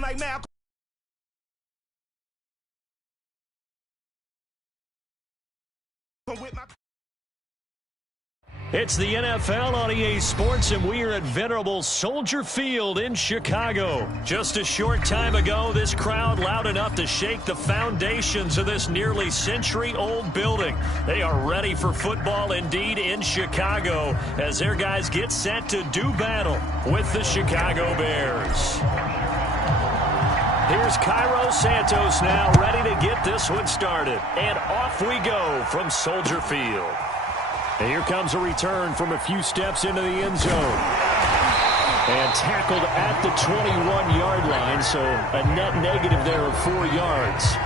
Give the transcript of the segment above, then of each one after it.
I'm like, man, with my... It's the NFL on EA Sports, and we are at venerable Soldier Field in Chicago. Just a short time ago, this crowd loud enough to shake the foundations of this nearly century-old building. They are ready for football indeed in Chicago as their guys get set to do battle with the Chicago Bears. Here's Cairo Santos now ready to get this one started. And off we go from Soldier Field. And here comes a return from a few steps into the end zone. And tackled at the 21-yard line, so a net negative there of 4 yards.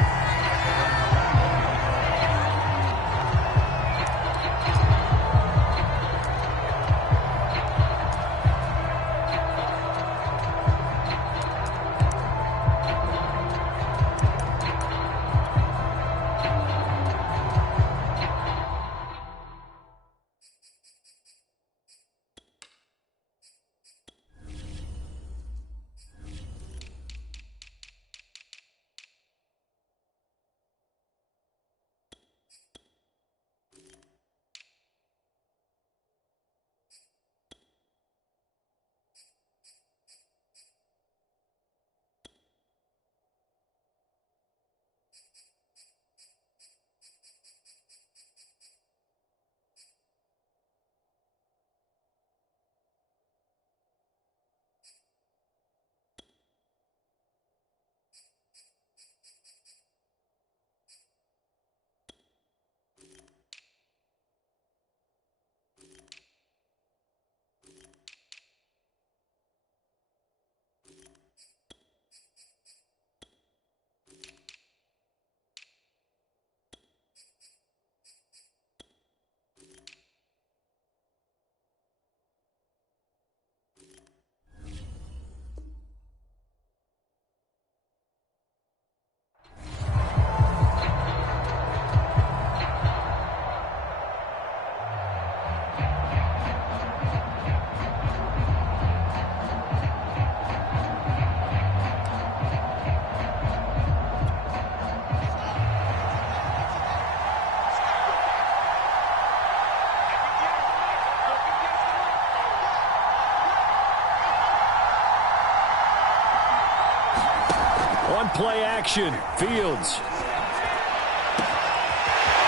Play action. Fields.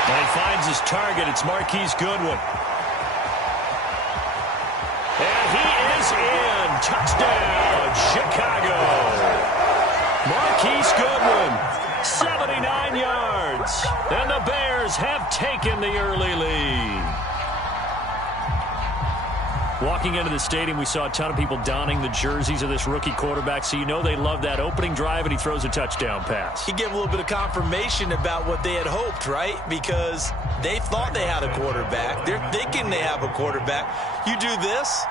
And he finds his target. It's Marquise Goodwin. And he is in. Touchdown, Chicago. Marquise Goodwin, 79 yards. And the Bears have taken the early lead. Walking into the stadium, we saw a ton of people donning the jerseys of this rookie quarterback, so you know they love that opening drive, and he throws a touchdown pass. He gave a little bit of confirmation about what they had hoped, right? Because they thought they had a quarterback. They're thinking they have a quarterback. You do this,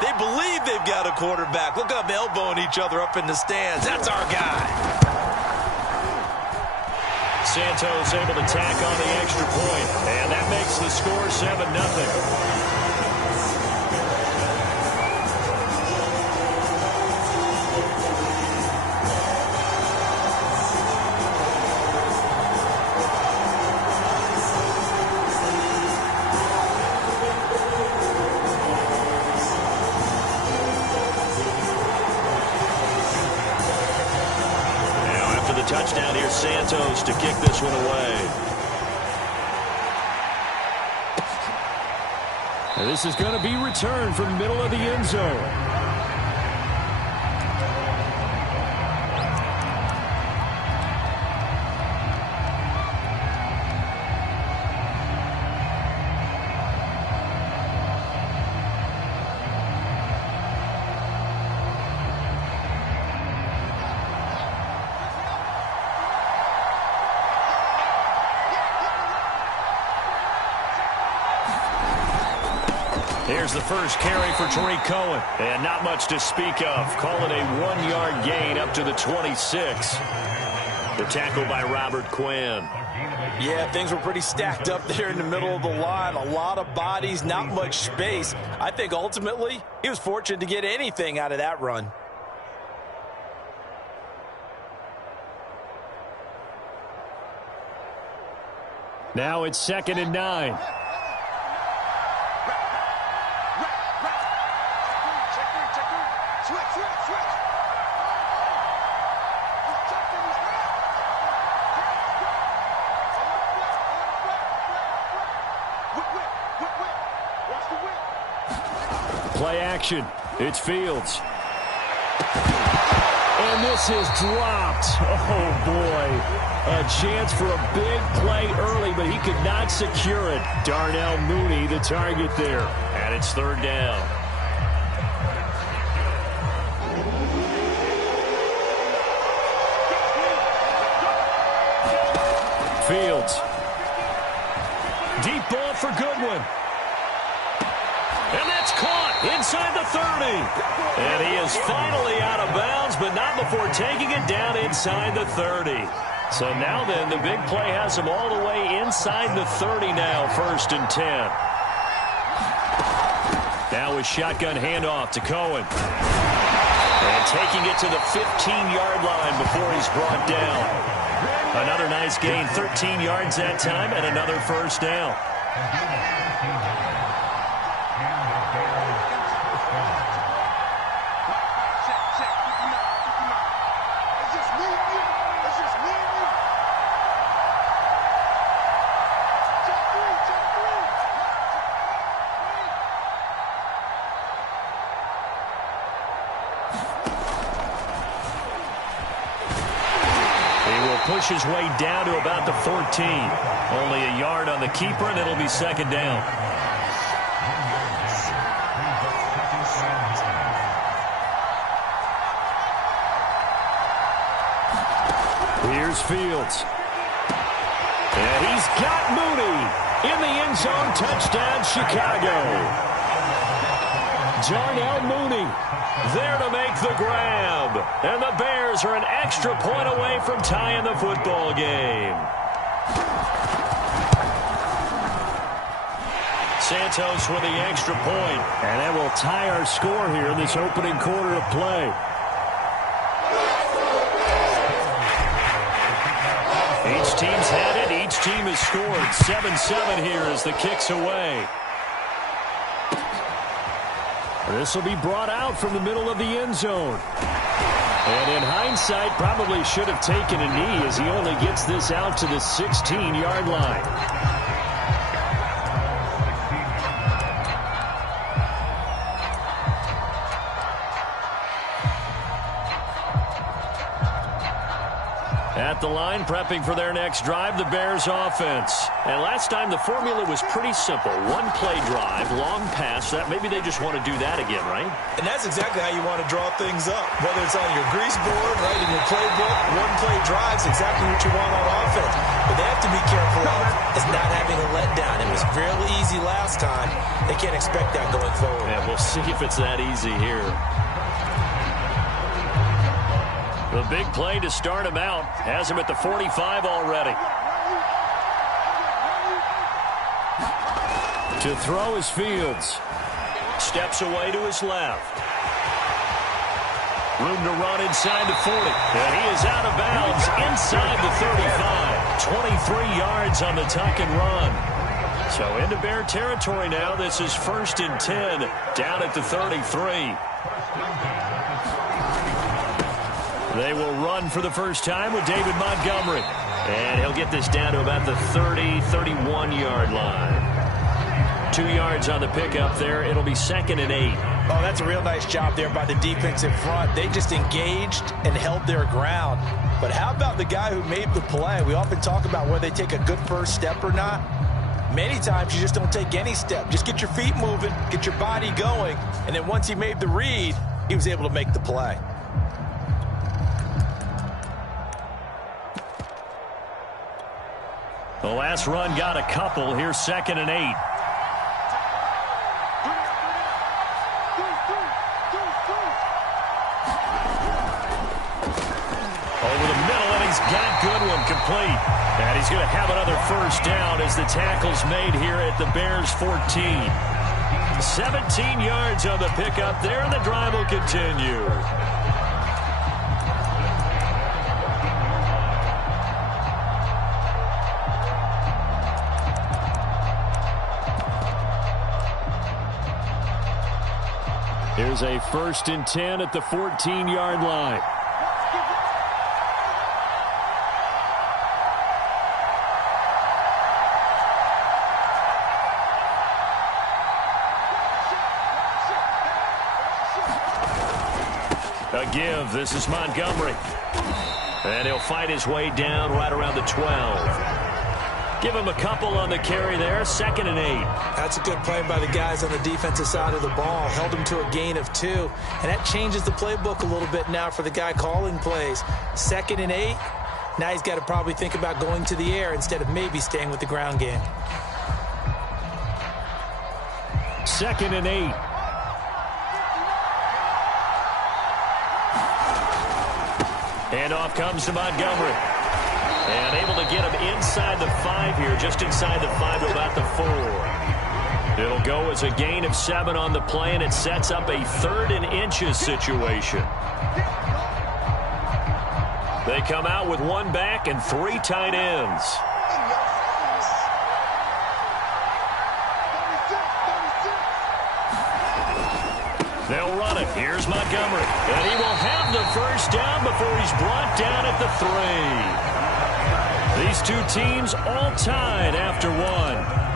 they believe they've got a quarterback. Look up, elbowing each other up in the stands. That's our guy. Santos able to tack on the extra point, and that makes the score 7-0. Touchdown here, Santos, to kick this one away. And this is going to be returned from middle of the end zone. Here's the first carry for Tariq Cohen. And not much to speak of. Call it a 1-yard gain up to the 26. The tackle by Robert Quinn. Yeah, things were pretty stacked up there in the middle of the line. A lot of bodies, not much space. I think ultimately he was fortunate to get anything out of that run. Now it's 2nd and 9. Play action. It's Fields. And this is dropped. Oh, boy. A chance for a big play early, but he could not secure it. Darnell Mooney, the target there. And it's 3rd down. Fields. Deep ball for Goodwin. And that's caught inside the 30. And he is finally out of bounds, but not before taking it down inside the 30. So now then, the big play has him all the way inside the 30 now, 1st and 10. Now a shotgun handoff to Cohen. And taking it to the 15-yard line before he's brought down. Another nice gain, 13 yards that time, and another 1st down. Push his way down to about the 14. Only a yard on the keeper, and it'll be 2nd down. Here's Fields. And he's got Mooney in the end zone. Touchdown, Chicago. Darnell Mooney there to make the grab. And the Bears are an extra point away from tying the football game. Santos with the extra point. And that will tie our score here in this opening quarter of play. Each team's had it. Each team has scored. 7-7 here as the kick's away. This will be brought out from the middle of the end zone. And in hindsight, probably should have taken a knee as he only gets this out to the 16-yard line. At the line, prepping for their next drive, the Bears offense. And last time, the formula was pretty simple. One play drive, long pass. That maybe they just want to do that again, right? And that's exactly how you want to draw things up. Whether it's on your grease board, right, in your playbook, one play drive is exactly what you want on offense. But they have to be careful of is not having a letdown. It was fairly easy last time. They can't expect that going forward. Yeah, we'll see if it's that easy here. The big play to start him out. Has him at the 45 already. To throw is Fields. Steps away to his left. Room to run inside the 40. And he is out of bounds inside the 35. 23 yards on the tuck and run. So into Bear territory now. This is 1st and 10 down at the 33. They will run for the first time with David Montgomery. And he'll get this down to about the 30, 31-yard line. 2 yards on the pickup there. It'll be 2nd and 8. Oh, that's a real nice job there by the defense in front. They just engaged and held their ground. But how about the guy who made the play? We often talk about whether they take a good first step or not. Many times you just don't take any step. Just get your feet moving, get your body going. And then once he made the read, he was able to make the play. The last run got a couple. Here's 2nd and 8. Over the middle, and he's got Goodwin complete. And he's going to have another first down as the tackle's made here at the Bears 14. 17 yards on the pickup there, and the drive will continue. Here's a 1st and 10 at the 14-yard line. A give. This is Montgomery. And he'll fight his way down right around the 12. Give him a couple on the carry there. 2nd and 8. That's a good play by the guys on the defensive side of the ball. Held him to a gain of 2. And that changes the playbook a little bit now for the guy calling plays. 2nd and 8. Now he's got to probably think about going to the air instead of maybe staying with the ground game. 2nd and 8. And off comes to Montgomery. And able to get him inside the 5 here, just inside the 5 to about the 4. It'll go as a gain of 7 on the play, and it sets up a 3rd and inches situation. They come out with 1 back and 3 tight ends. They'll run it. Here's Montgomery. And he will have the 1st down before he's brought down at the 3. These two teams all tied after 1.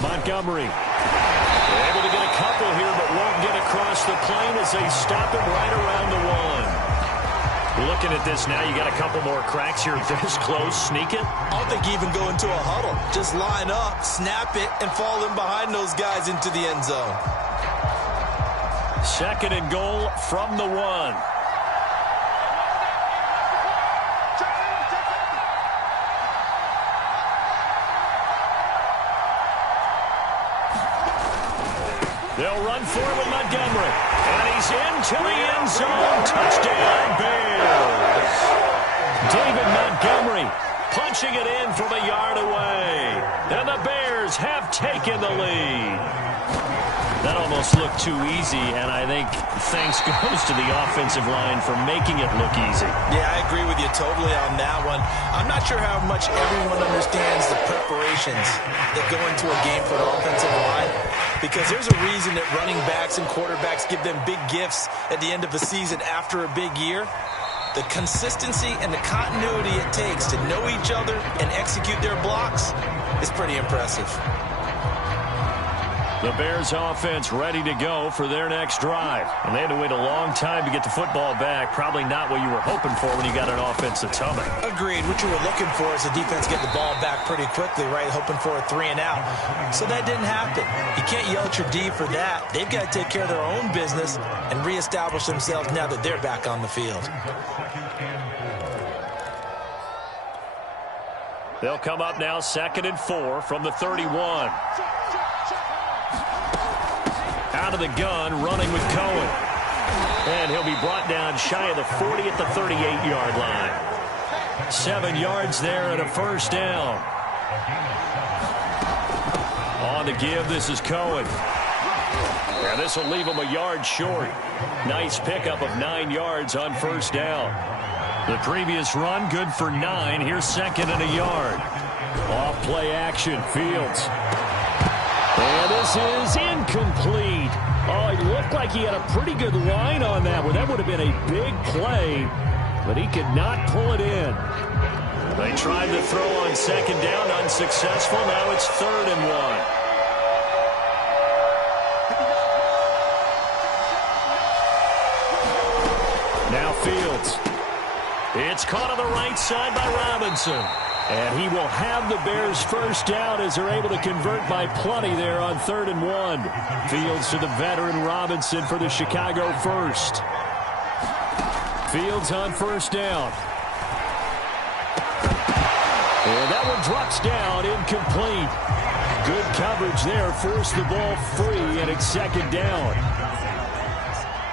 Montgomery able to get a couple here, but won't get across the plane as they stop him right around the 1. Looking at this now, you got a couple more cracks here this close. Sneak it. I don't think even go into a huddle. Just line up, snap it, and fall in behind those guys into the end zone. 2nd and goal from the 1. They'll run for it with Montgomery. And he's into the end zone. Touchdown, Bears. David Montgomery punching it in from a yard away. And the Bears have taken the lead. That almost looked too easy, and I think thanks goes to the offensive line for making it look easy. Yeah, I agree with you totally on that one. I'm not sure how much everyone understands the preparations that go into a game for the offensive line, because there's a reason that running backs and quarterbacks give them big gifts at the end of the season after a big year. The consistency and the continuity it takes to know each other and execute their blocks is pretty impressive. The Bears offense ready to go for their next drive. And they had to wait a long time to get the football back. Probably not what you were hoping for when you got an offense that's humming. Agreed. What you were looking for is the defense get the ball back pretty quickly, right? Hoping for a 3 and out. So that didn't happen. You can't yell at your D for that. They've got to take care of their own business and reestablish themselves now that they're back on the field. They'll come up now 2nd and 4 from the 31. Out of the gun, running with Cohen. And he'll be brought down shy of the 40 at the 38-yard line. 7 yards there and a 1st down. On the give, this is Cohen. And this will leave him a yard short. Nice pickup of 9 yards on 1st down. The previous run, good for 9. Here's 2nd and a yard. Off play action, Fields. And this is incomplete. Oh, it looked like he had a pretty good line on that one. That would have been a big play, but he could not pull it in. They tried to throw on 2nd down, unsuccessful. Now it's 3rd and 1. Now Fields. It's caught on the right side by Robinson. And he will have the Bears 1st down as they're able to convert by plenty there on 3rd and 1. Fields to the veteran Robinson for the Chicago 1st. Fields on 1st down. And that one drops down, incomplete. Good coverage there, forced the ball free, and it's second down.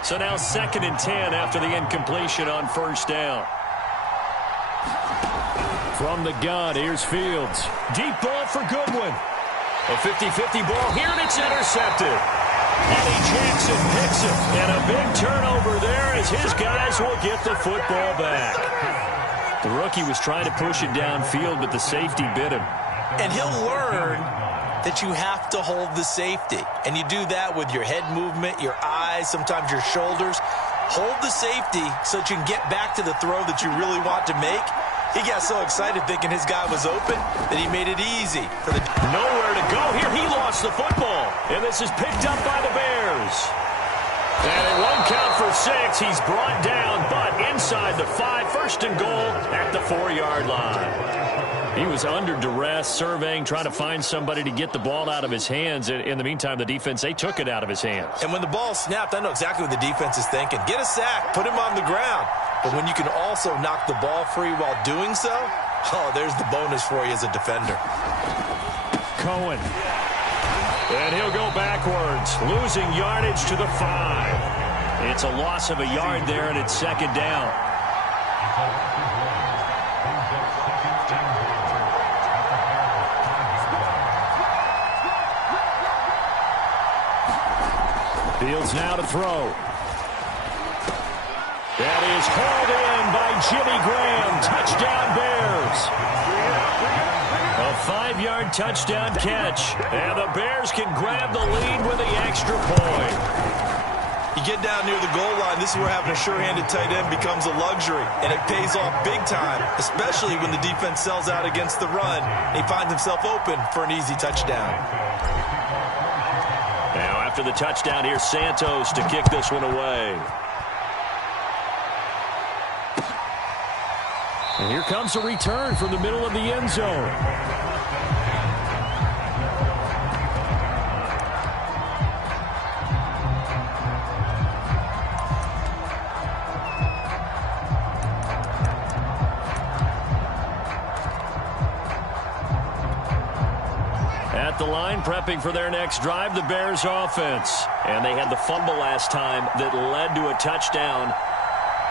So now 2nd and 10 after the incompletion on first down. From the gun, here's Fields. Deep ball for Goodwin. A 50-50 ball here, and it's intercepted. Eddie Jackson picks it, and a big turnover there as his guys will get the football back. The rookie was trying to push it downfield, but the safety bit him. And he'll learn that you have to hold the safety. And you do that with your head movement, your eyes, sometimes your shoulders. Hold the safety so that you can get back to the throw that you really want to make. He got so excited thinking his guy was open that he made it easy for the... Nowhere to go here. He lost the football. And this is picked up by the Bears. And it won't count for 6. He's brought down, but inside the 5. 1st and goal at the 4-yard line. He was under duress, surveying, trying to find somebody to get the ball out of his hands. In the meantime, the defense, they took it out of his hands. And when the ball snapped, I know exactly what the defense is thinking. Get a sack, put him on the ground. But when you can also knock the ball free while doing so, oh, there's the bonus for you as a defender. Cohen. And he'll go backwards, losing yardage to the 5. It's a loss of a yard there, and it's 2nd down. Fields now to throw. That is hauled in by Jimmy Graham. Touchdown Bears. A 5-yard touchdown catch. And the Bears can grab the lead with the extra point. You get down near the goal line, this is where having a sure-handed tight end becomes a luxury. And it pays off big time, especially when the defense sells out against the run. And he finds himself open for an easy touchdown. Now after the touchdown, here's Santos to kick this one away. And here comes a return from the middle of the end zone. At the line, prepping for their next drive, the Bears offense. And they had the fumble last time that led to a touchdown.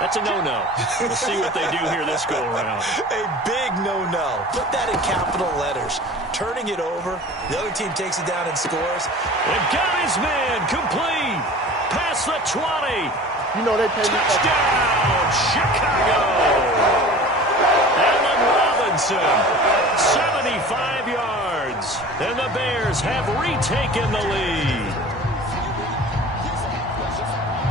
That's a no-no. We'll see what they do here this go-around. A big no-no. Put that in capital letters. Turning it over. The other team takes it down and scores. And got his man complete. Past the 20. You know they pay Touchdown, Chicago. Allen Robinson, 75 yards. And the Bears have retaken the lead.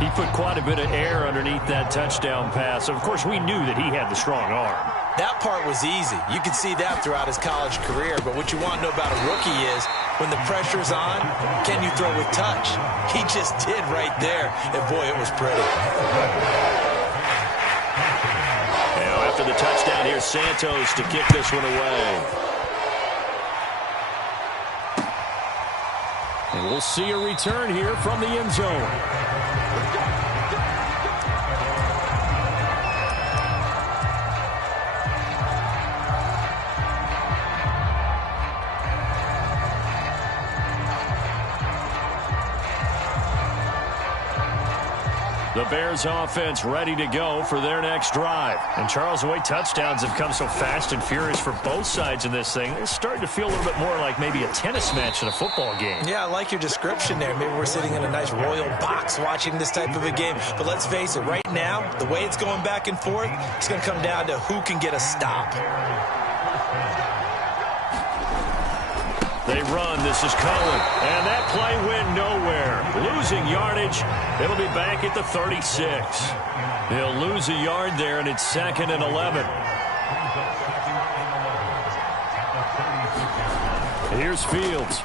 He put quite a bit of air underneath that touchdown pass. Of course, we knew that he had the strong arm. That part was easy. You could see that throughout his college career. But what you want to know about a rookie is when the pressure's on, can you throw with touch? He just did right there. And, boy, it was pretty. Now, after the touchdown, here's Santos to kick this one away. And we'll see a return here from the end zone. The Bears offense ready to go for their next drive. And Charles, the way touchdowns have come so fast and furious for both sides in this thing, it's starting to feel a little bit more like maybe a tennis match in a football game. Yeah, I like your description there. Maybe we're sitting in a nice royal box watching this type of a game. But let's face it, right now, the way it's going back and forth, it's going to come down to who can get a stop. They run. This is Cohen. And that play went nowhere. Losing yardage. It'll be back at the 36. They'll lose a yard there, and it's 2nd and 11. Here's Fields.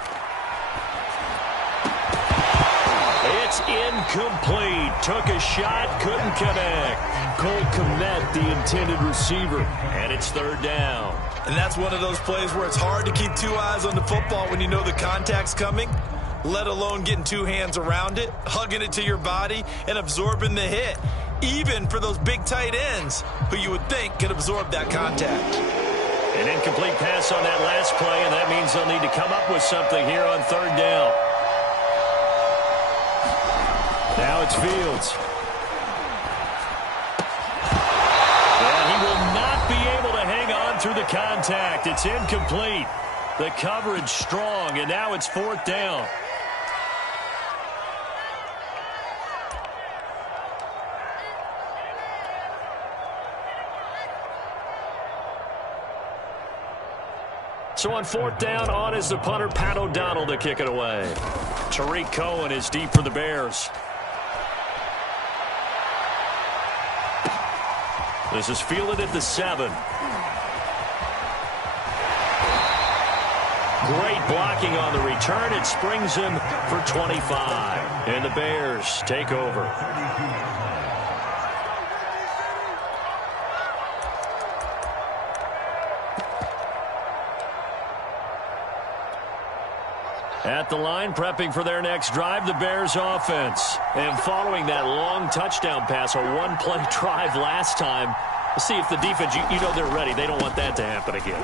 It's incomplete. Took a shot, couldn't connect. Cole Kmet, the intended receiver. And it's 3rd down. And that's one of those plays where it's hard to keep two eyes on the football when you know the contact's coming, let alone getting two hands around it, hugging it to your body, and absorbing the hit, even for those big tight ends who you would think could absorb that contact. An incomplete pass on that last play, and that means they'll need to come up with something here on third down. Now it's Fields. And he will not be able to hang on through the contact. It's incomplete. The coverage strong, and now it's fourth down. So on fourth down, on is the punter, Pat O'Donnell, to kick it away. Tariq Cohen is deep for the Bears. This is fielded at the 7. Great blocking on the return. It springs him for 25. And the Bears take over. At the line, prepping for their next drive, the Bears offense. And following that long touchdown pass, a one-play drive last time, we'll see if the defense, you know they're ready. They don't want that to happen again.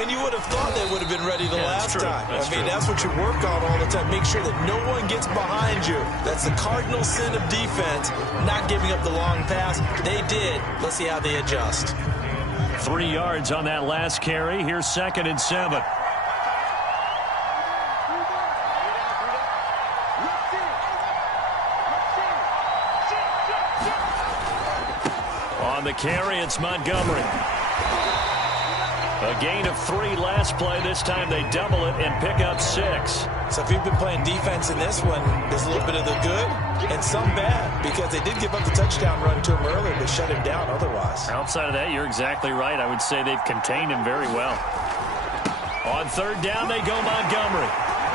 And you would have thought they would have been ready the last time. That's what you work on all the time. Make sure that no one gets behind you. That's the cardinal sin of defense, not giving up the long pass. They did. Let's see how they adjust. 3 yards on that last carry. Here's 2nd and 7. On the carry, it's Montgomery. A gain of 3 last play. This time they double it and pick up 6. So if you've been playing defense in this one, there's a little bit of the good and some bad, because they did give up the touchdown run to him earlier to shut him down otherwise. Outside of that, you're exactly right. I would say they've contained him very well. On third down, they go Montgomery.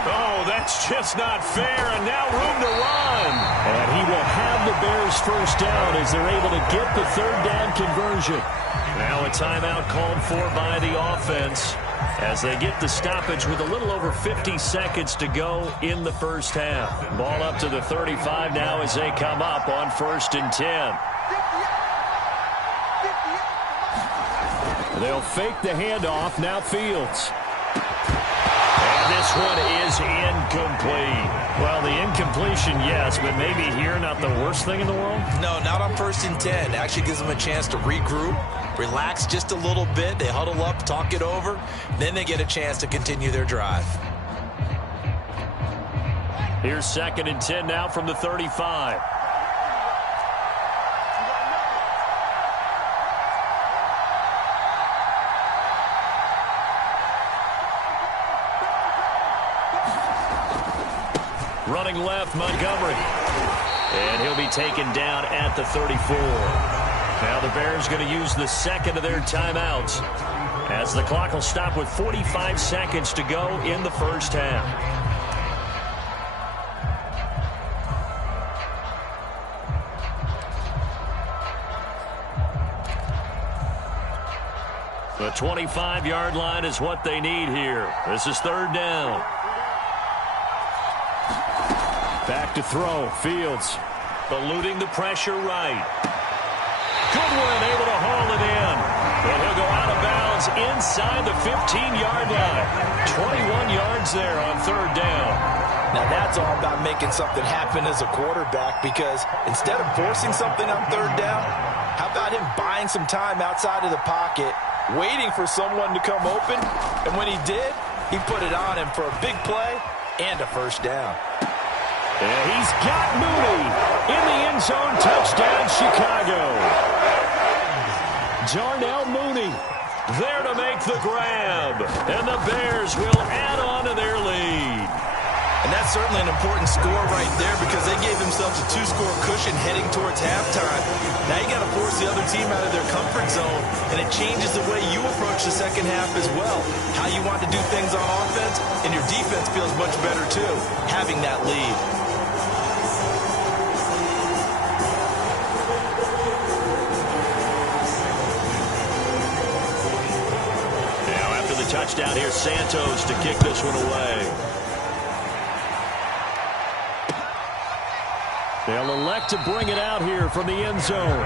Oh, that's just not fair, and now room to run. And he will have the Bears first down as they're able to get the third down conversion. Now a timeout called for by the offense as they get the stoppage with a little over 50 seconds to go in the first half. Ball up to the 35 now as they come up on 1st and 10. They'll fake the handoff. Now Fields. And this one is incomplete. Well, the incompletion, yes, but maybe here not the worst thing in the world? No, not on 1st and 10. Actually gives them a chance to regroup, relax just a little bit. They huddle up, talk it over. Then they get a chance to continue their drive. Here's 2nd and 10 now from the 35. Running left, Montgomery. And he'll be taken down at the 34. Now the Bears going to use the 2nd of their timeouts as the clock will stop with 45 seconds to go in the first half. The 25-yard line is what they need here. This is 3rd down. Back to throw. Fields eluding the pressure right. Goodwin able to haul it in. And he'll go out of bounds inside the 15-yard line. 21 yards there on 3rd down. Now that's all about making something happen as a quarterback, because instead of forcing something on 3rd down, how about him buying some time outside of the pocket, waiting for someone to come open, and when he did, he put it on him for a big play and a first down. And he's got Mooney in the end zone. Touchdown, Chicago. Darnell Mooney there to make the grab. And the Bears will add on to their lead. And that's certainly an important score right there, because they gave themselves a 2-score cushion heading towards halftime. Now you got to force the other team out of their comfort zone, and it changes the way you approach the second half as well. How you want to do things on offense, and your defense feels much better too, having that lead. Touchdown here, Santos to kick this one away. They'll elect to bring it out here from the end zone.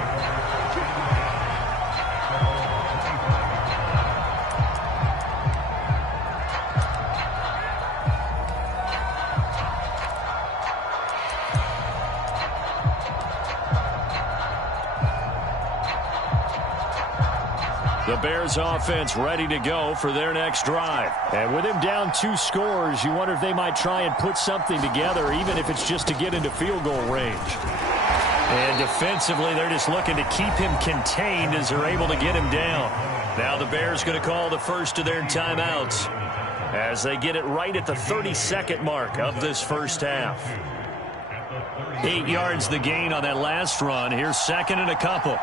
The Bears offense ready to go for their next drive. And with him down 2 scores, you wonder if they might try and put something together, even if it's just to get into field goal range. And defensively, they're just looking to keep him contained as they're able to get him down. Now the Bears going to call the first of their timeouts as they get it right at the 32nd mark of this first half. 8 yards the gain on that last run. Here's second and a couple.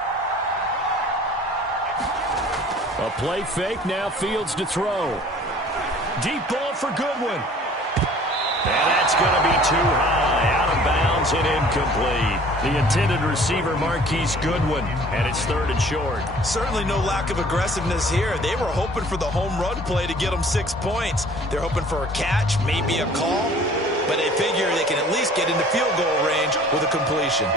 A play fake, now Fields to throw. Deep ball for Goodwin. And that's going to be too high, out of bounds and incomplete. The intended receiver, Marquise Goodwin, and it's 3rd and short. Certainly no lack of aggressiveness here. They were hoping for the home run play to get them 6 points. They're hoping for a catch, maybe a call, but they figure they can at least get into field goal range with a completion.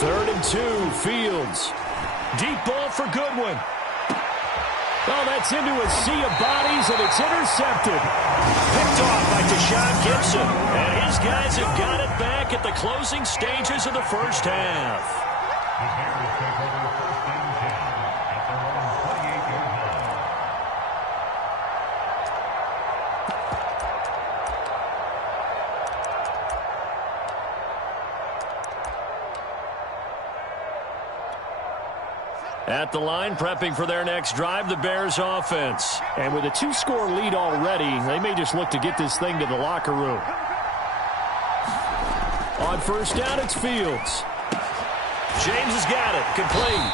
Third and 2, Fields. Deep ball for Goodwin. Oh, that's into a sea of bodies, and it's intercepted. Picked off by Deshaun Gibson. And his guys have got it back at the closing stages of the first half. At the line, prepping for their next drive, the Bears offense. And with a 2-score lead already, they may just look to get this thing to the locker room. On first down, it's Fields. James has got it, complete.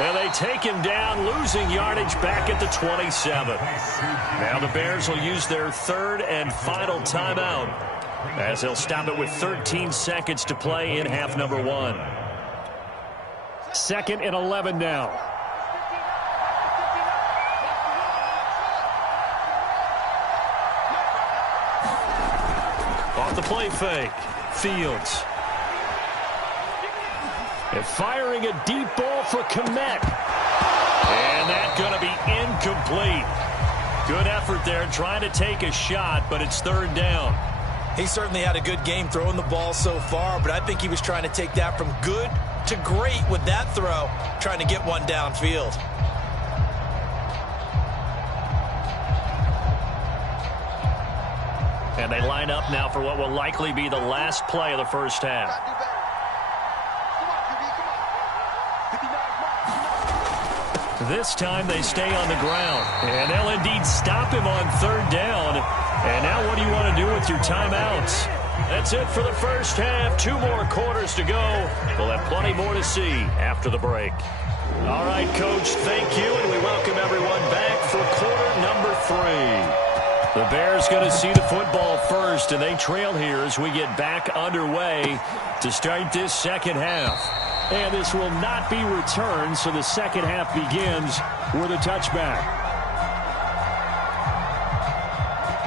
And they take him down, losing yardage back at the 27. Now the Bears will use their 3rd and final timeout as they'll stop it with 13 seconds to play in half number 1. 2nd and 11 now. Off the play fake. Fields. And firing a deep ball for Kmet. And that's going to be incomplete. Good effort there trying to take a shot, but it's 3rd down. He certainly had a good game throwing the ball so far, but I think he was trying to take that from good to great with that throw, trying to get one downfield. And they line up now for what will likely be the last play of the first half. This time they stay on the ground, and they'll indeed stop him on 3rd down. And now what do you want to do with your timeouts? That's it for the first half. 2 more quarters to go. We'll have plenty more to see after the break. All right, Coach, thank you, and we welcome everyone back for quarter number 3. The Bears going to see the football first, and they trail here as we get back underway to start this second half. And this will not be returned, so the second half begins with a touchback.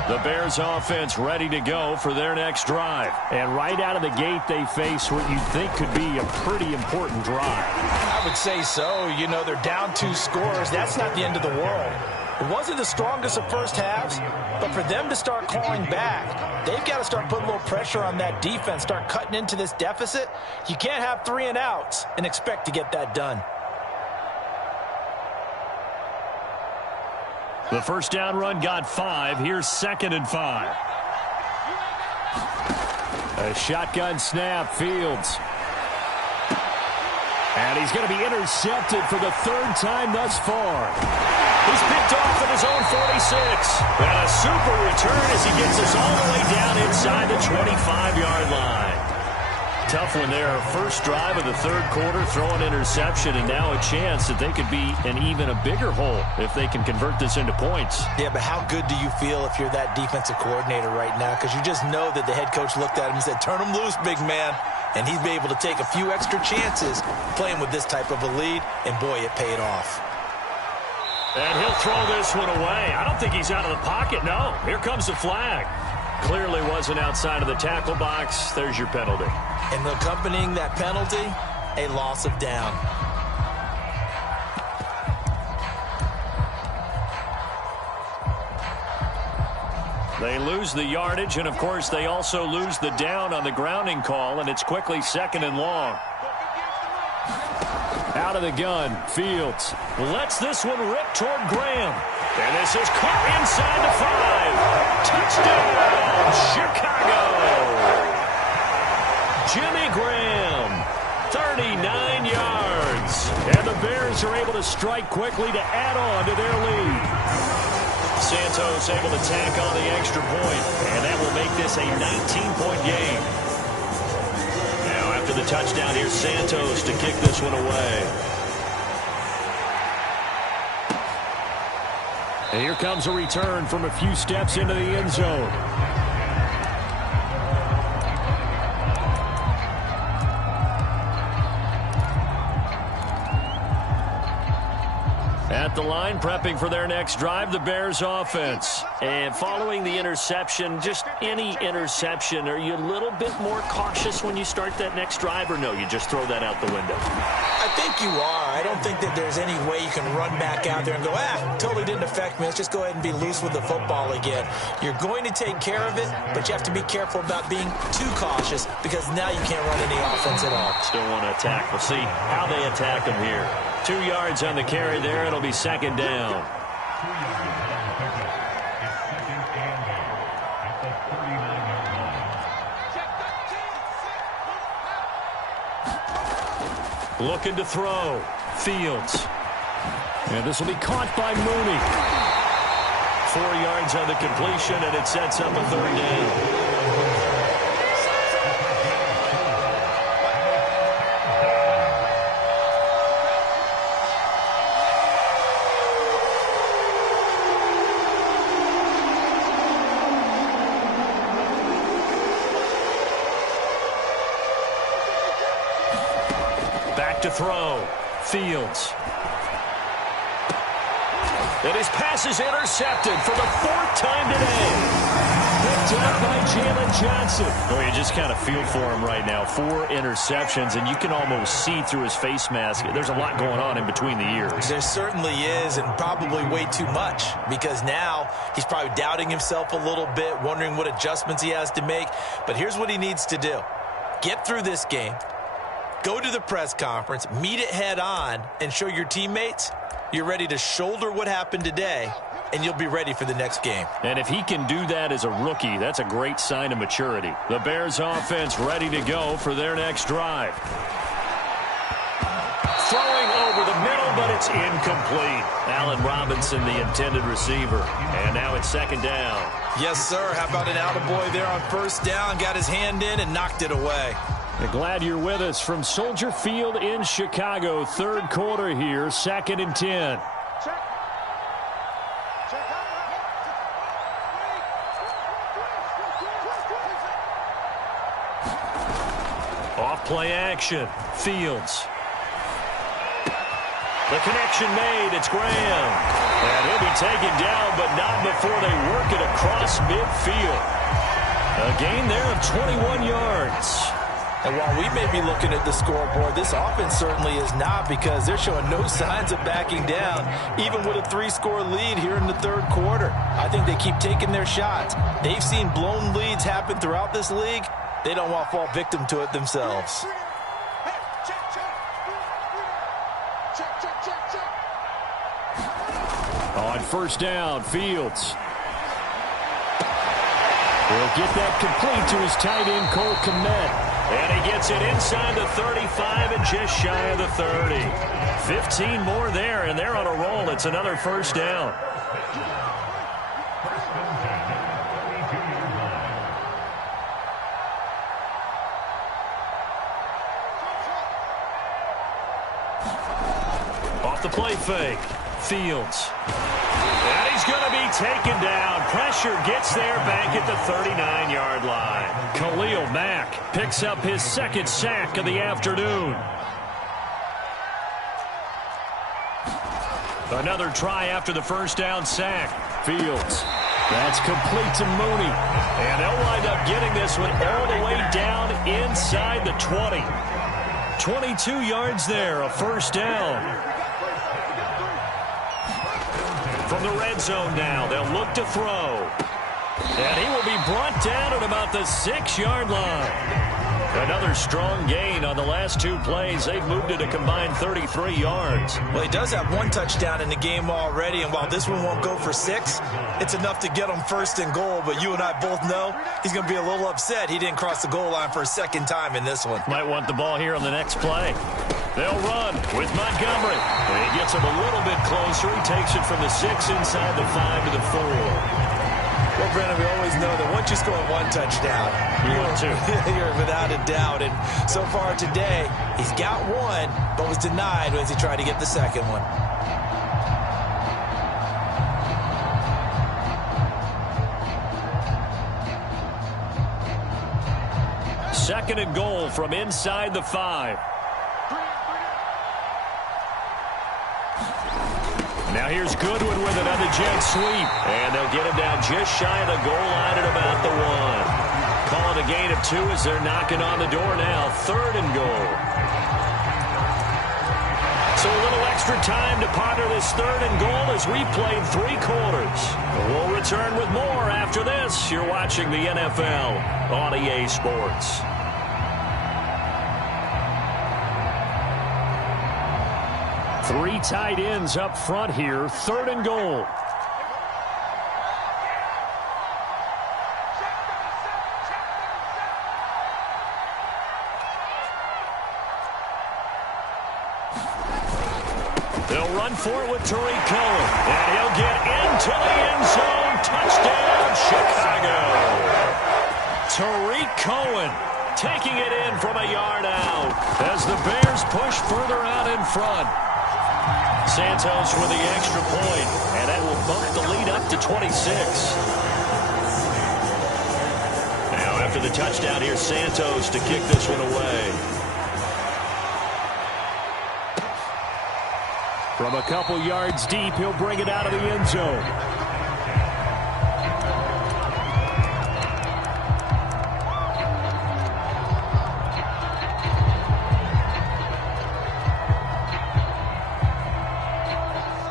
The Bears offense ready to go for their next drive. And right out of the gate, they face what you think could be a pretty important drive. I would say so. You know, they're down 2 scores. That's not the end of the world. It wasn't the strongest of first halves, but for them to start clawing back, they've got to start putting a little pressure on that defense, start cutting into this deficit. You can't have 3 and outs and expect to get that done. The first down run got 5. Here's 2nd and 5. A shotgun snap, Fields. And he's going to be intercepted for the 3rd time thus far. He's picked off at his own 46. And a super return as he gets us all the way down inside the 25-yard line. Tough one there. First drive of the 3rd quarter, throw an interception, and now a chance that they could be in even a bigger hole if they can convert this into points. Yeah, but how good do you feel if you're that defensive coordinator right now? Because you just know that the head coach looked at him and said, turn him loose, big man. And he's been able to take a few extra chances playing with this type of a lead, and boy, it paid off. And he'll throw this one away. I don't think he's out of the pocket, no. Here comes the flag. Clearly wasn't outside of the tackle box. There's your penalty. And accompanying that penalty, a loss of down. They lose the yardage, and, of course, they also lose the down on the grounding call, and it's quickly 2nd and long. Out of the gun, Fields lets this one rip toward Graham. And this is caught inside the 5. Touchdown, Chicago! Jimmy Graham, 39 yards. And the Bears are able to strike quickly to add on to their lead. Santos able to tack on the extra point, and that will make this a 19-point game. Now, after the touchdown, here's Santos to kick this one away. And here comes a return from a few steps into the end zone. At the line, prepping for their next drive, the Bears offense. And following the interception, just any interception, are you a little bit more cautious when you start that next drive, or no, you just throw that out the window? I think you are. I don't think that there's any way you can run back out there and go, totally didn't affect me. Let's just go ahead and be loose with the football again. You're going to take care of it, but you have to be careful about being too cautious because now you can't run any offense at all. Still want to attack. We'll see how they attack them here. 2 yards on the carry there. It'll be 2nd down. Looking to throw. Fields. And this will be caught by Mooney. 4 yards on the completion, and it sets up a 3rd down. To throw. Fields. And his pass is intercepted for the 4th time today. Picked up by Jalen Johnson. Oh, you just kind of feel for him right now. 4 interceptions, and you can almost see through his face mask. There's a lot going on in between the ears. There certainly is, and probably way too much, because now he's probably doubting himself a little bit, wondering what adjustments he has to make. But here's what he needs to do. Get through this game. Go to the press conference, meet it head on, and show your teammates you're ready to shoulder what happened today, and you'll be ready for the next game. And if he can do that as a rookie, that's a great sign of maturity. The Bears offense ready to go for their next drive. Throwing over the middle, but it's incomplete. Allen Robinson, the intended receiver. And now it's 2nd down. Yes, sir. How about an attaboy there on 1st down? Got his hand in and knocked it away. Glad you're with us from Soldier Field in Chicago. 3rd quarter here, 2nd and 10. Off play action. Fields. The connection made. It's Graham. And he'll be taken down, but not before they work it across midfield. A gain there of 21 yards. And while we may be looking at the scoreboard, this offense certainly is not, because they're showing no signs of backing down, even with a 3-score lead here in the 3rd quarter. I think they keep taking their shots. They've seen blown leads happen throughout this league. They don't want to fall victim to it themselves. On 1st down, Fields. He'll get that complete to his tight end, Cole Kmet. And he gets it inside the 35 and just shy of the 30. 15 more there, and they're on a roll. It's another 1st down. Off the play fake. Fields. And he's going to be taken down. Pressure gets there back at the 39-yard line. Khalil Mack picks up his 2nd sack of the afternoon. Another try after the 1st down sack. Fields. That's complete to Mooney. And they'll wind up getting this one all the way down inside the 20. 22 yards there, a 1st down. From the red zone now, they'll look to throw. And he will be brought down at about the 6-yard line. Another strong gain on the last 2 plays. They've moved it a combined 33 yards. Well, he does have 1 touchdown in the game already, and while this one won't go for 6, it's enough to get him first and goal. But you and I both know he's going to be a little upset he didn't cross the goal line for a second time in this one. Might want the ball here on the next play. They'll run with Montgomery. And he gets him a little bit closer. He takes it from the 6 inside the 5 to the 4. Well, Brandon, we always know that once you score 1 touchdown, you're without a doubt. And so far today, he's got 1, but was denied as he tried to get the second one. Second and goal from inside the 5. Now here's Goodwin with it on the jet sweep. And they'll get him down just shy of the goal line at about the 1. Calling a gain of 2 as they're knocking on the door now. Third and goal. So a little extra time to ponder this third and goal as we played 3 quarters. We'll return with more after this. You're watching the NFL on EA Sports. Three tight ends up front here. Third and goal. They'll run for it with Tariq Cohen. And he'll get into the end zone. Touchdown, Chicago. Tariq Cohen taking it in from a yard out as the Bears push further out in front. Santos with the extra point, and that will bump the lead up to 26. Now after the touchdown, here's Santos to kick this one away. From a couple yards deep, he'll bring it out of the end zone.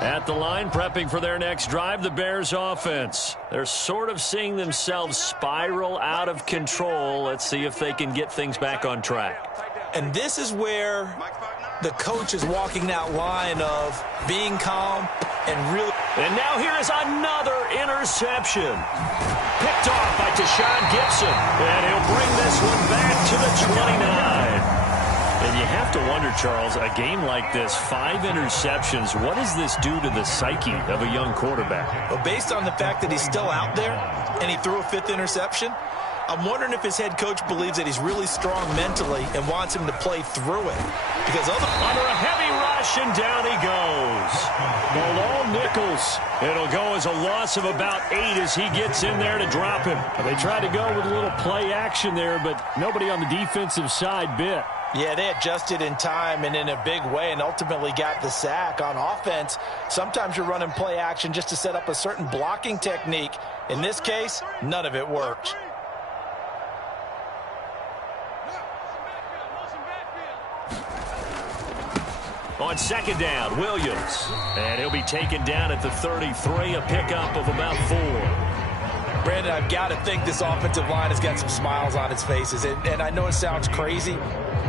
At the line, prepping for their next drive, the Bears offense. They're sort of seeing themselves spiral out of control. Let's see if they can get things back on track. And this is where the coach is walking that line of being calm and really. And now here is another interception. Picked off by Deshaun Gibson. And he'll bring this one back to the 29. And you have to wonder, Charles, a game like this, 5 interceptions, what does this do to the psyche of a young quarterback? Well, based on the fact that he's still out there and he threw a 5th interception, I'm wondering if his head coach believes that he's really strong mentally and wants him to play through it. Because under a heavy rush, and down he goes. Bilal Nichols. It'll go as a loss of about 8 as he gets in there to drop him. They tried to go with a little play action there, but nobody on the defensive side bit. Yeah, they adjusted in time and in a big way and ultimately got the sack. On offense, sometimes you're running play action just to set up a certain blocking technique. In this case, none of it worked. On second down, Williams. And he'll be taken down at the 33, a pickup of about 4. Brandon, I've got to think this offensive line has got some smiles on its faces. And I know it sounds crazy,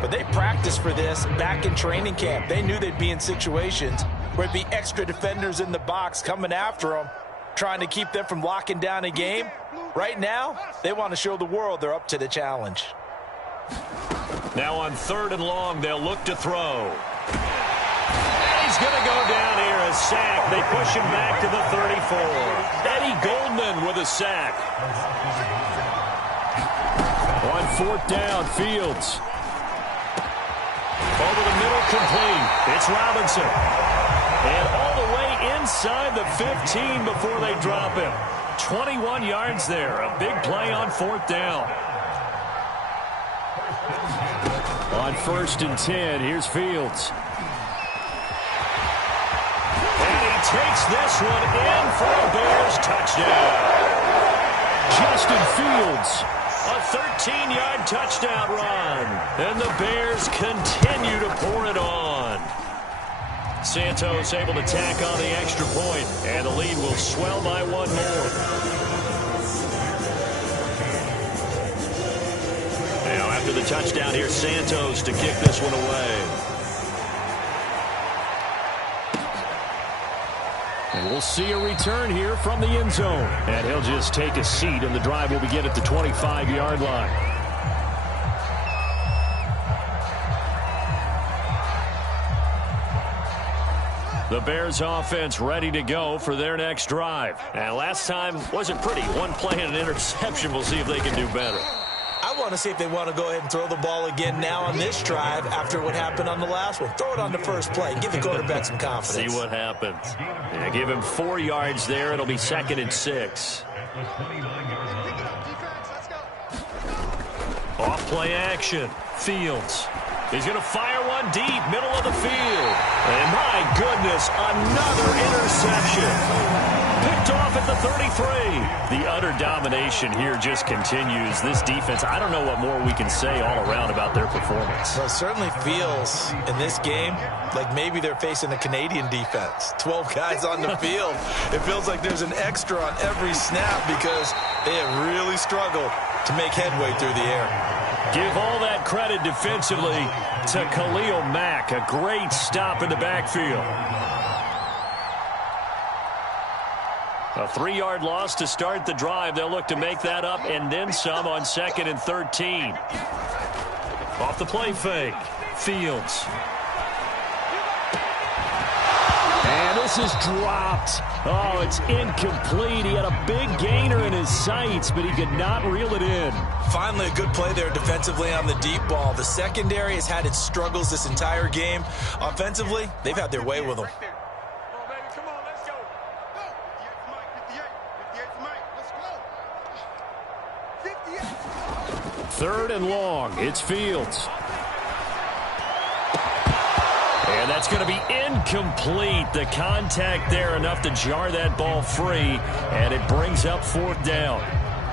but they practiced for this back in training camp. They knew they'd be in situations where it'd be extra defenders in the box coming after them, trying to keep them from locking down a game. Right now, they want to show the world they're up to the challenge. Now on third and long, they'll look to throw. He's going to go down here, a sack. They push him back to the 34. Eddie Goldman with a sack. On fourth down, Fields. Over the middle, complete. It's Robinson. And all the way inside the 15 before they drop him. 21 yards there. A big play on fourth down. On first and 10, here's Fields. Takes this one in for a Bears touchdown. Justin Fields, a 13-yard touchdown run. And the Bears continue to pour it on. Santos able to tack on the extra point, and the lead will swell by 1 more. after the touchdown. Here's Santos to kick this one away. And we'll see a return here from the end zone. And he'll just take a seat, and the drive will begin at the 25-yard line. The Bears offense ready to go for their next drive. And last time wasn't pretty. One play and an interception. We'll see if they can do better. I want to see if they want to go ahead and throw the ball again now on this drive after what happened on the last one. Throw it on the first play. Give the quarterback some confidence. See what happens. Yeah, give him 4 yards there. It'll be 2nd and 6. Off play action. Fields. He's going to fire one deep, middle of the field. And my goodness, another interception. Picked off at the 33. The utter domination here just continues. This defense, I don't know what more we can say all around about their performance. Well, it certainly feels in this game like maybe they're facing a Canadian defense. 12 guys on the field. It feels like there's an extra on every snap because they have really struggled to make headway through the air. Give all that credit defensively to Khalil Mack. A great stop in the backfield. A 3-yard loss to start the drive. They'll look to make that up and then some on 2nd and 13. Off the play fake. Fields. And this is dropped. Oh, it's incomplete. He had a big gainer in his sights, but he could not reel it in. Finally, a good play there defensively on the deep ball. The secondary has had its struggles this entire game. Offensively, they've had their way with them. 3rd and long. It's Fields. And that's going to be incomplete. The contact there enough to jar that ball free, and it brings up 4th down.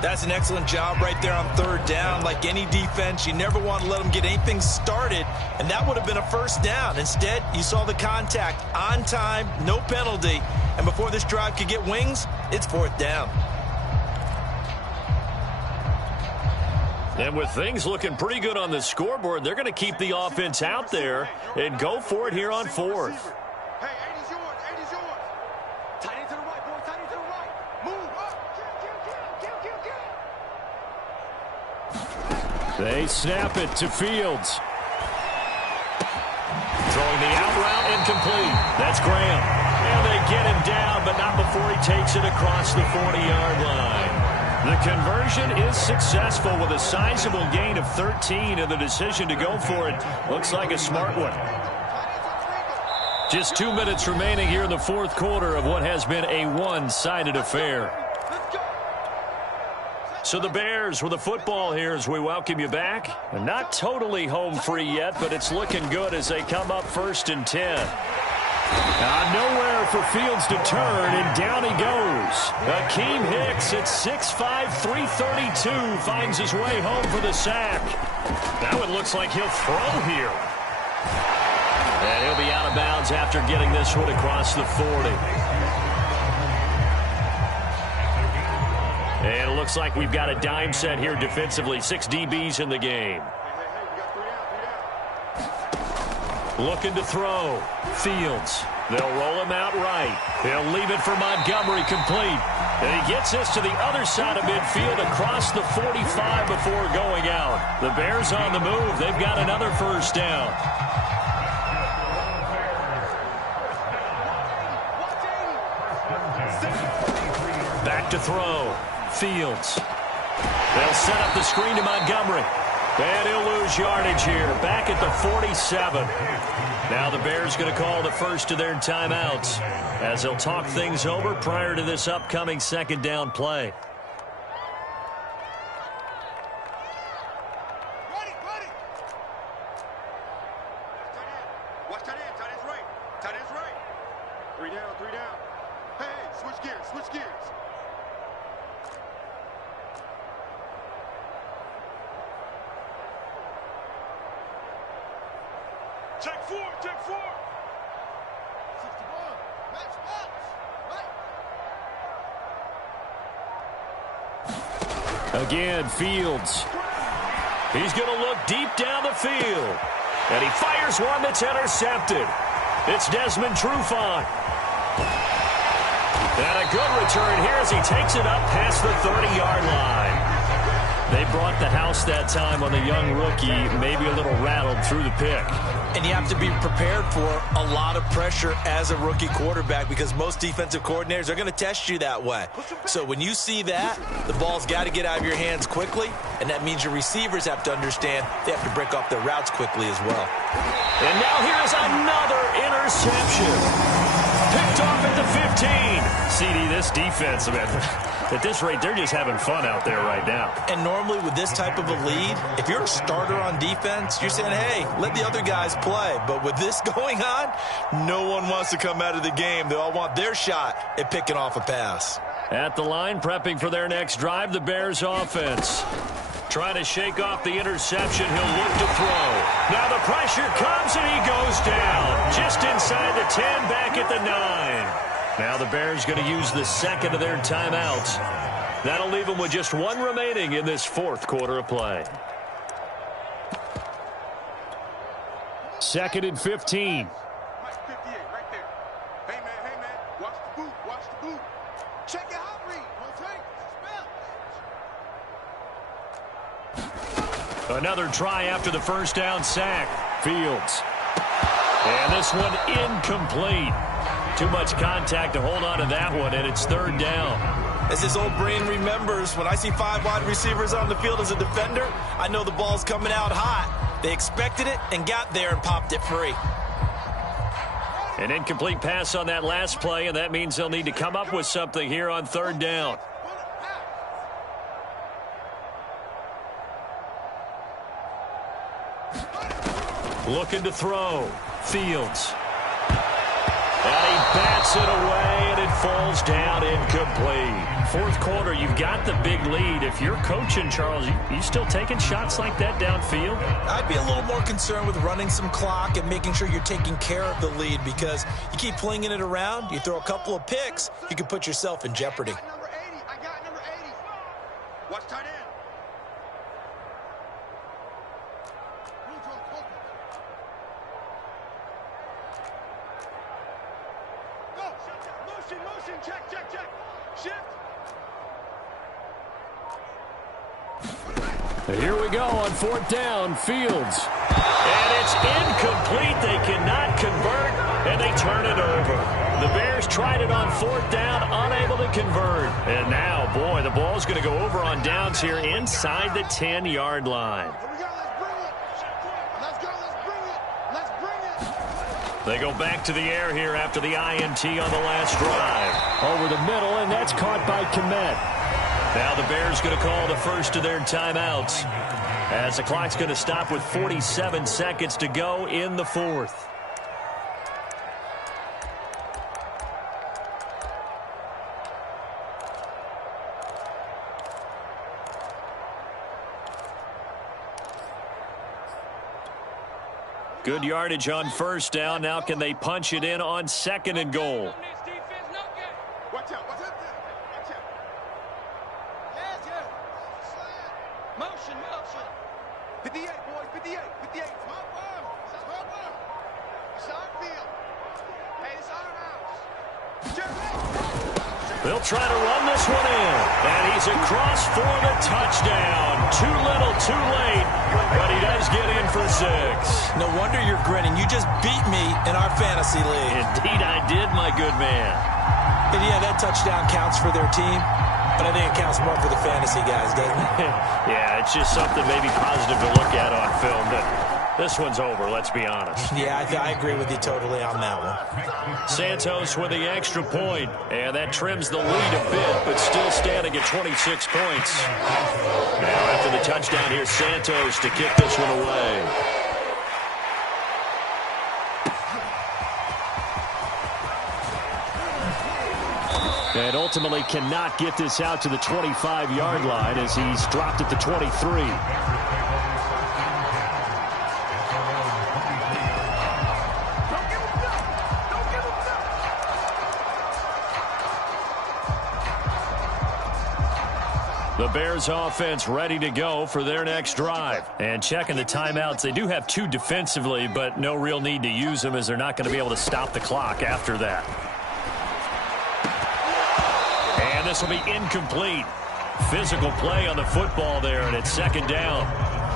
That's an excellent job right there on 3rd down. Like any defense, you never want to let them get anything started, and that would have been a 1st down. Instead, you saw the contact on time, no penalty, and before this drive could get wings, it's 4th down. And with things looking pretty good on the scoreboard, they're going to keep the offense out there and go for it here on 4th. Hey, 80's yours. 80's yours. Tight end to the right, boy. Tight end to the right. Move up. Kill. They snap it to Fields. Throwing the out route incomplete. That's Graham. And they get him down, but not before he takes it across the 40-yard line. The conversion is successful with a sizable gain of 13, and the decision to go for it looks like a smart one. Just 2 minutes remaining here in the 4th quarter of what has been a one-sided affair. So the Bears with the football here as we welcome you back. Not totally home free yet, but it's looking good as they come up 1st and 10. Nowhere for Fields to turn, and down he goes. Akeem Hicks at 6'5", 332 finds his way home for the sack. That one looks like he'll throw here. And he'll be out of bounds after getting this one across the 40. And it looks like we've got a dime set here defensively. 6 DBs in the game. Looking to throw. Fields. They'll roll him out right. He'll leave it for Montgomery complete. And he gets this to the other side of midfield across the 45 before going out. The Bears on the move. They've got another 1st down. Back to throw. Fields. They'll set up the screen to Montgomery. And he'll lose yardage here. Back at the 47. Now the Bears going to call the first of their timeouts as they'll talk things over prior to this upcoming 2nd down play. Ready. Watch tight end. Tight end's right. Tight end's right. 3 down. Hey, switch gears. Check 4. 61. Match box. Right. Again, Fields. He's going to look deep down the field. And he fires one that's intercepted. It's Desmond Trufant. And a good return here as he takes it up past the 30-yard line. They brought the house that time on the young rookie, maybe a little rattled through the pick. And you have to be prepared for a lot of pressure as a rookie quarterback because most defensive coordinators are going to test you that way. So when you see that, the ball's got to get out of your hands quickly, and that means your receivers have to understand they have to break off their routes quickly as well. And now here's another interception. Picked off at the 15. CD, this defense, man, at this rate, they're just having fun out there right now. And normally with this type of a lead, if you're a starter on defense, you're saying, hey, let the other guys play. But with this going on, no one wants to come out of the game. They all want their shot at picking off a pass. At the line, prepping for their next drive, the Bears offense. Trying to shake off the interception. He'll look to throw. Now the pressure comes and he goes down. Just inside the 10, back at the 9. Now the Bears going to use the second of their timeouts. That'll leave them with just one remaining in this fourth quarter of play. 2nd and 15. Mike 58 right there. Hey, man, watch the boot, watch the boot. Check your hot read. Another try after the first down sack. Fields. And this one incomplete. Too much contact to hold on to that one, and it's 3rd down. As his old brain remembers, when I see 5 wide receivers on the field as a defender, I know the ball's coming out hot. They expected it and got there and popped it free. An incomplete pass on that last play, and that means they'll need to come up with something here on 3rd down. Looking to throw. Fields. And he bats it away, and it falls down incomplete. Fourth quarter, you've got the big lead. If you're coaching, Charles, you still taking shots like that downfield? I'd be a little more concerned with running some clock and making sure you're taking care of the lead because you keep flinging it around, you throw a couple of picks, you can put yourself in jeopardy. I got number 80. Watch tight end. Motion, check. Shift. Here we go on 4th down. Fields. And it's incomplete. They cannot convert, and they turn it over. The Bears tried it on 4th down, unable to convert. And now, boy, the ball's going to go over on downs here inside the 10-yard line. They go back to the air here after the INT on the last drive. Over the middle, and that's caught by Kmet. Now the Bears going to call the first of their timeouts as the clock's going to stop with 47 seconds to go in the fourth. Good yardage on 1st down. Now can they punch it in on 2nd and goal? Watch out. Motion. 58, boys, 58. Smart work. Side field. Hey, it's our house. They'll try to run this one in. And he's across for the touchdown. Too little, too late. But he does get in for 6. No wonder you're grinning. You just beat me in our fantasy league. Indeed I did, my good man. And yeah, that touchdown counts for their team, but I think it counts more for the fantasy guys, doesn't it? Yeah, it's just something maybe positive to look at on film, but this one's over, let's be honest. Yeah, I agree with you totally on that one. Santos with the extra point, and that trims the lead a bit, but still standing at 26 points. Now after the touchdown, here's Santos to kick this one away. And ultimately cannot get this out to the 25-yard line as he's dropped at the 23. The Bears offense ready to go for their next drive. And checking the timeouts, they do have 2 defensively, but no real need to use them as they're not going to be able to stop the clock after that. And this will be incomplete. Physical play on the football there, and it's 2nd down.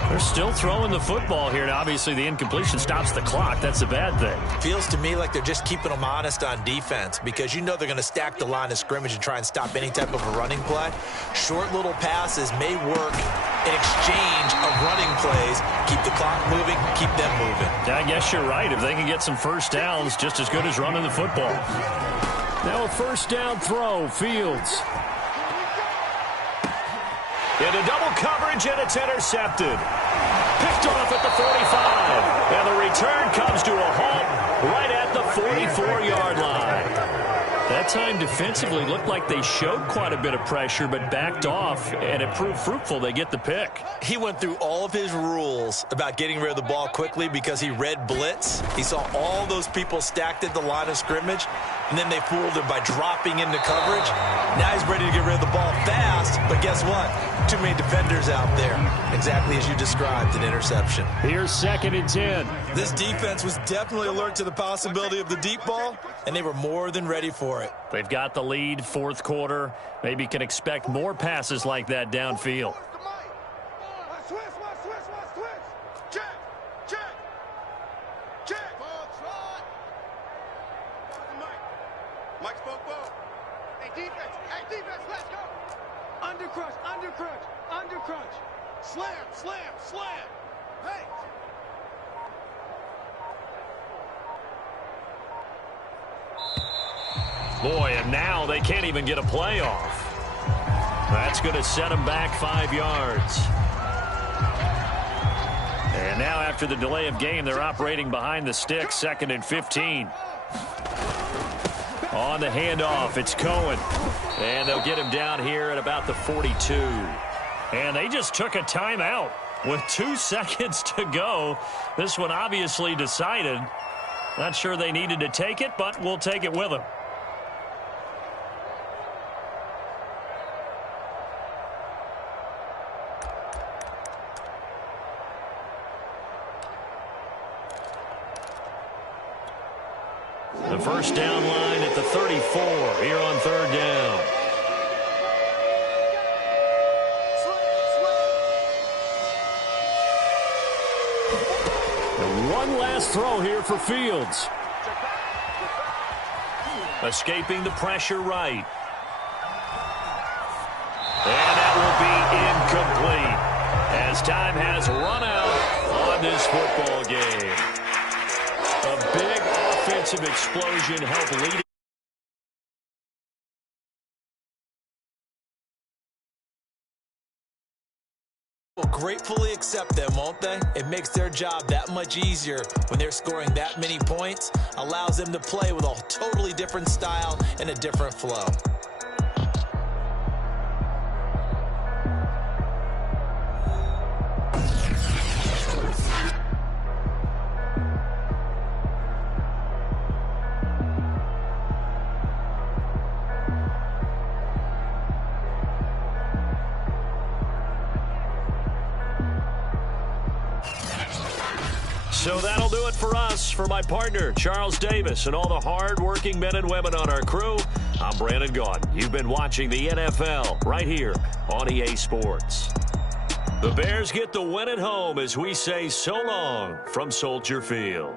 They're still throwing the football here, and obviously the incompletion stops the clock. That's a bad thing. Feels to me like they're just keeping them honest on defense because you know they're going to stack the line of scrimmage and try and stop any type of a running play. Short little passes may work in exchange of running plays. Keep the clock moving, keep them moving. I guess you're right. If they can get some first downs, just as good as running the football. Now a 1st down throw, Fields. Into double coverage, and it's intercepted. Picked off at the 45. And the return comes to a halt right at the 44-yard line. That time defensively looked like they showed quite a bit of pressure, but backed off, and it proved fruitful. They get the pick. He went through all of his rules about getting rid of the ball quickly because he read blitz. He saw all those people stacked at the line of scrimmage, and then they fooled him by dropping into coverage. Now he's ready to get rid of the ball fast, but guess what? Too many defenders out there. Exactly as you described, an interception. Here's 2nd and 10. This defense was definitely alert to the possibility of the deep ball, and they were more than ready for it. They've got the lead, 4th quarter. Maybe can expect more passes like that downfield. Mike spoke ball. Hey, defense, let's go. Under crunch. Slam. Hey. Boy, and now they can't even get a play off. That's going to set them back 5 yards. And now after the delay of game, they're operating behind the stick, 2nd and 15. On the handoff, it's Cohen. And they'll get him down here at about the 42. And they just took a timeout with 2 seconds to go. This one obviously decided. Not sure they needed to take it, but we'll take it with them. The 1st down line at the 34 here on 3rd down. And one last throw here for Fields. Escaping the pressure right. And that will be incomplete as time has run out on this football game. A big offensive explosion helped lead it. Will gratefully accept them, won't they? It makes their job that much easier when they're scoring that many points. Allows them to play with a totally different style and a different flow. So that'll do it for us. For my partner, Charles Davis, and all the hard-working men and women on our crew, I'm Brandon Gaudin. You've been watching the NFL right here on EA Sports. The Bears get the win at home as we say so long from Soldier Field.